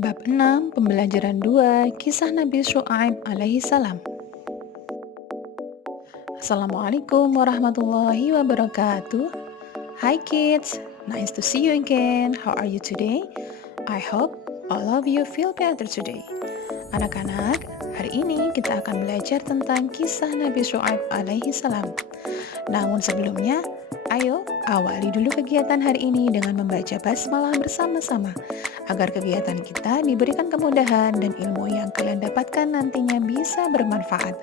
Bab 6, Pembelajaran 2, Kisah Nabi Syu'aib alaihi salam. Assalamualaikum warahmatullahi wabarakatuh. Hi kids, nice to see you again. How are you today? I hope all of you feel better today. Anak-anak, hari ini kita akan belajar tentang kisah Nabi Syu'aib alaihi salam. Namun sebelumnya, ayo awali dulu kegiatan hari ini dengan membaca basmalah bersama-sama agar kegiatan kita diberikan kemudahan dan ilmu yang kalian dapatkan nantinya bisa bermanfaat.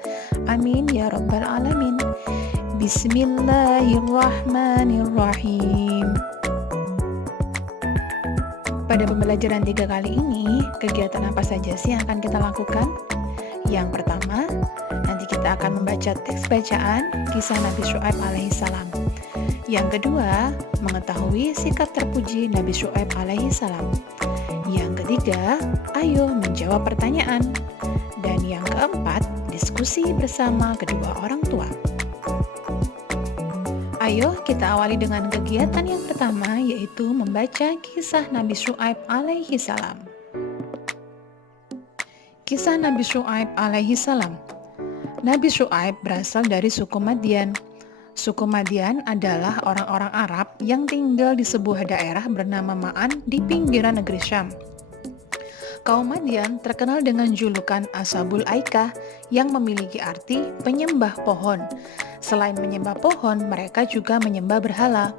Amin ya rabbal alamin. Bismillahirrahmanirrahim. Pada pembelajaran 3 kali ini, kegiatan apa saja sih yang akan kita lakukan? Yang pertama, nanti kita akan membaca teks bacaan kisah Nabi Syu'aib alaihi salam. Yang kedua, mengetahui sikap terpuji Nabi Syu'aib alaihi salam. Yang ketiga, ayo menjawab pertanyaan. Dan yang keempat, diskusi bersama kedua orang tua. Ayo kita awali dengan kegiatan yang pertama, yaitu membaca kisah Nabi Syu'aib alaihi salam. Kisah Nabi Syu'aib alaihi salam. Nabi Syu'aib berasal dari suku Madyan. Suku Madyan adalah orang-orang Arab yang tinggal di sebuah daerah bernama Ma'an di pinggiran negeri Syam. Kaum Madyan terkenal dengan julukan Ashabul Aikah yang memiliki arti penyembah pohon. Selain menyembah pohon, mereka juga menyembah berhala.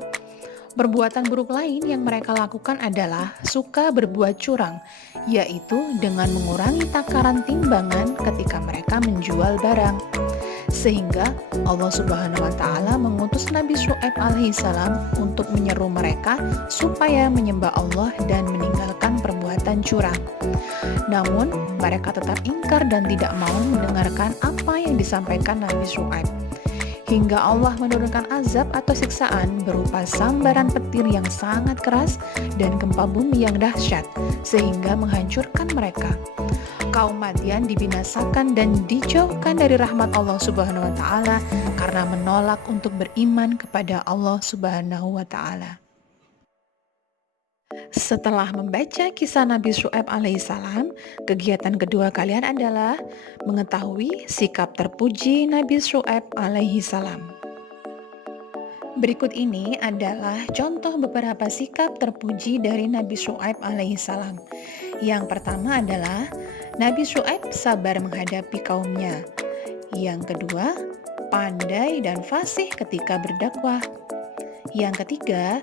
Perbuatan buruk lain yang mereka lakukan adalah suka berbuat curang, yaitu dengan mengurangi takaran timbangan ketika mereka menjual barang. Sehingga Allah Subhanahu wa Ta'ala mengutus Nabi Syu'aib alaihi salam untuk menyeru mereka supaya menyembah Allah dan meninggalkan perbuatan curang. Namun, mereka tetap ingkar dan tidak mau mendengarkan apa yang disampaikan Nabi Syu'aib. Hingga Allah menurunkan azab atau siksaan berupa sambaran petir yang sangat keras dan gempa bumi yang dahsyat, sehingga menghancurkan mereka. Kaum Madyan dibinasakan dan dijauhkan dari rahmat Allah Subhanahu wa Ta'ala karena menolak untuk beriman kepada Allah Subhanahu wa Ta'ala. Setelah membaca kisah Nabi Syu'aib alaihissalam, kegiatan kedua kalian adalah mengetahui sikap terpuji Nabi Syu'aib alaihissalam. Berikut ini adalah contoh beberapa sikap terpuji dari Nabi Syu'aib alaihissalam. Yang pertama adalah Nabi Syu'aib sabar menghadapi kaumnya. Yang kedua, pandai dan fasih ketika berdakwah. Yang ketiga,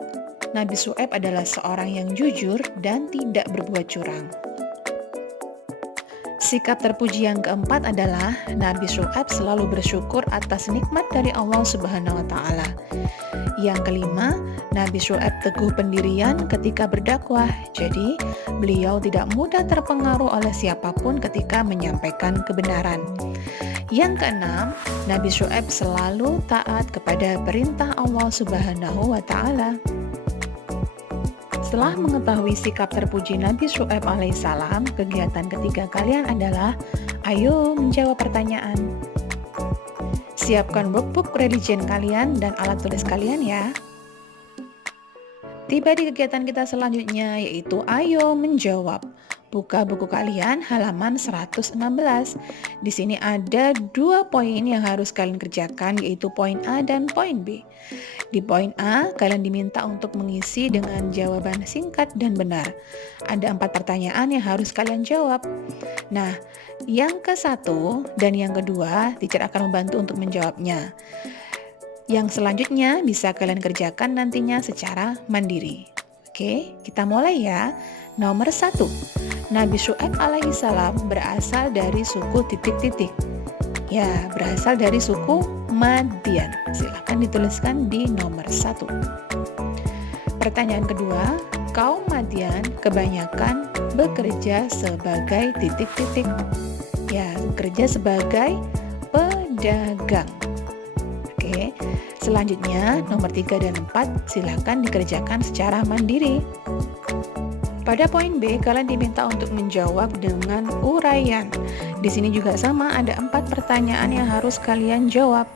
Nabi Syu'aib adalah seorang yang jujur dan tidak berbuat curang. Sikap terpuji yang keempat adalah Nabi Syu'aib selalu bersyukur atas nikmat dari Allah Subhanahu wa Ta'ala. Yang kelima, Nabi Syu'aib teguh pendirian ketika berdakwah. Jadi, beliau tidak mudah terpengaruh oleh siapapun ketika menyampaikan kebenaran. Yang keenam, Nabi Syu'aib selalu taat kepada perintah Allah Subhanahu wa Ta'ala. Setelah mengetahui sikap terpuji Nabi Syu'aib alaihissalam, kegiatan ketiga kalian adalah ayo menjawab pertanyaan. Siapkan workbook religion kalian dan alat tulis kalian ya. Tiba di kegiatan kita selanjutnya, yaitu ayo menjawab. Buka buku kalian halaman 116. Di sini ada 2 poin yang harus kalian kerjakan, yaitu poin A dan poin B. Di poin A, kalian diminta untuk mengisi dengan jawaban singkat dan benar. Ada 4 pertanyaan yang harus kalian jawab. Nah, yang ke-1 dan yang kedua, teacher akan membantu untuk menjawabnya. Yang selanjutnya bisa kalian kerjakan nantinya secara mandiri. Oke, kita mulai ya. Nomor 1, Nabi Syu'aib alaihissalam berasal dari suku titik-titik. Ya, berasal dari suku Madyan. Silakan dituliskan di nomor 1. Pertanyaan kedua, kaum Madyan kebanyakan bekerja sebagai titik-titik. Ya, bekerja sebagai pedagang. Oke, selanjutnya nomor 3 dan 4 silakan dikerjakan secara mandiri. Pada poin B, kalian diminta untuk menjawab dengan uraian. Di sini juga sama, ada 4 pertanyaan yang harus kalian jawab.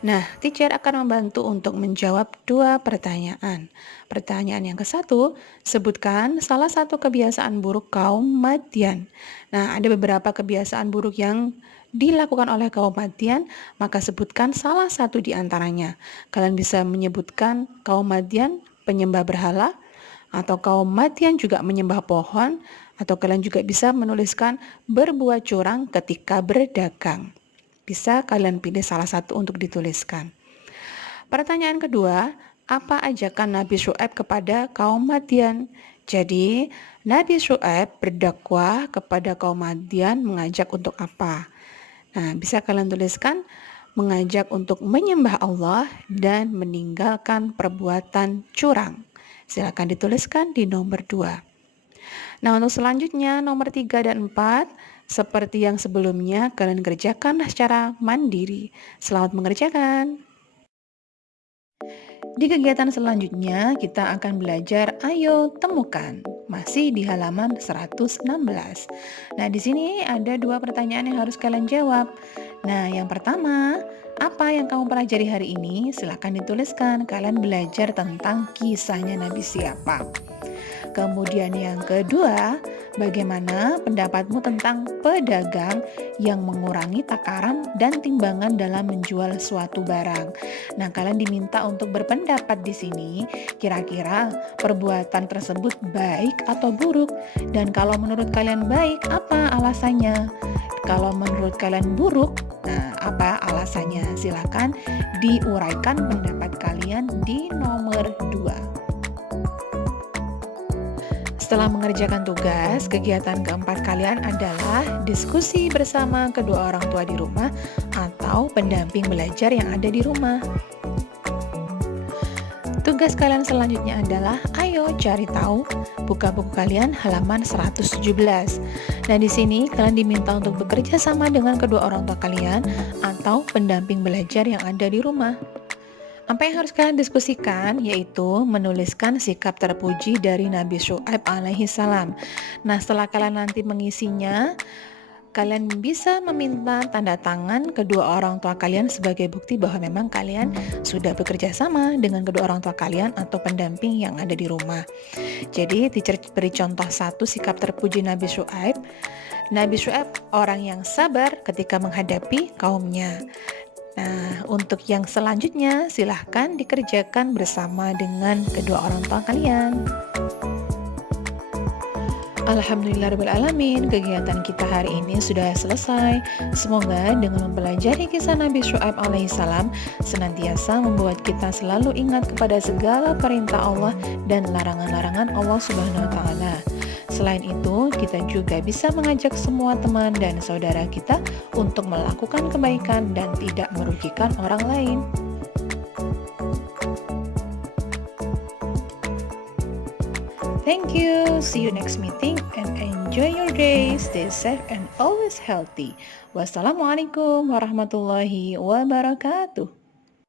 Nah, teacher akan membantu untuk menjawab dua pertanyaan. Pertanyaan yang ke-1, sebutkan salah satu kebiasaan buruk kaum Madian. Nah, ada beberapa kebiasaan buruk yang dilakukan oleh kaum Madian, maka sebutkan salah satu di antaranya. Kalian bisa menyebutkan kaum Madian penyembah berhala, atau kaum Madian juga menyembah pohon, atau kalian juga bisa menuliskan berbuat curang ketika berdagang. Bisa kalian pilih salah satu untuk dituliskan. Pertanyaan kedua, apa ajakan Nabi Syuaib kepada kaum Madian? Jadi, Nabi Syuaib berdakwah kepada kaum Madian mengajak untuk apa? Nah, bisa kalian tuliskan mengajak untuk menyembah Allah dan meninggalkan perbuatan curang. Silakan dituliskan di nomor 2. Nah, untuk selanjutnya nomor 3 dan 4, seperti yang sebelumnya, kalian kerjakan secara mandiri. Selamat mengerjakan. Di kegiatan selanjutnya, kita akan belajar Ayo Temukan. Masih di halaman 116. Nah, di sini ada dua pertanyaan yang harus kalian jawab. Nah, yang pertama, apa yang kamu pelajari hari ini? Silakan dituliskan. Kalian belajar tentang kisahnya Nabi siapa. Kemudian yang kedua, bagaimana pendapatmu tentang pedagang yang mengurangi takaran dan timbangan dalam menjual suatu barang? Nah, kalian diminta untuk berpendapat di sini, kira-kira perbuatan tersebut baik atau buruk? Dan kalau menurut kalian baik, apa alasannya? Kalau menurut kalian buruk, nah apa alasannya? Silakan diuraikan pendapat kalian di nomor 2. Setelah mengerjakan tugas, kegiatan keempat kalian adalah diskusi bersama kedua orang tua di rumah atau pendamping belajar yang ada di rumah. Tugas kalian selanjutnya adalah ayo cari tahu, buka buku kalian halaman 117. Nah, di sini kalian diminta untuk bekerja sama dengan kedua orang tua kalian atau pendamping belajar yang ada di rumah. Apa yang harus kalian diskusikan yaitu menuliskan sikap terpuji dari Nabi Syuaib alaihi salam. Nah, setelah kalian nanti mengisinya, kalian bisa meminta tanda tangan kedua orang tua kalian sebagai bukti bahwa memang kalian sudah bekerja sama dengan kedua orang tua kalian atau pendamping yang ada di rumah. Jadi, teacher beri contoh satu sikap terpuji Nabi Syuaib. Nabi Syuaib orang yang sabar ketika menghadapi kaumnya. Nah, untuk yang selanjutnya silahkan dikerjakan bersama dengan kedua orang tua kalian. Alhamdulillahirrahmanirrahim, kegiatan kita hari ini sudah selesai. Semoga dengan mempelajari kisah Nabi Syuaib alaihissalam senantiasa membuat kita selalu ingat kepada segala perintah Allah dan larangan-larangan Allah Subhanahu wa taala. Selain itu, kita juga bisa mengajak semua teman dan saudara kita untuk melakukan kebaikan dan tidak merugikan orang lain. Thank you. See you next meeting and enjoy your day. Stay safe and always healthy. Wassalamualaikum warahmatullahi wabarakatuh.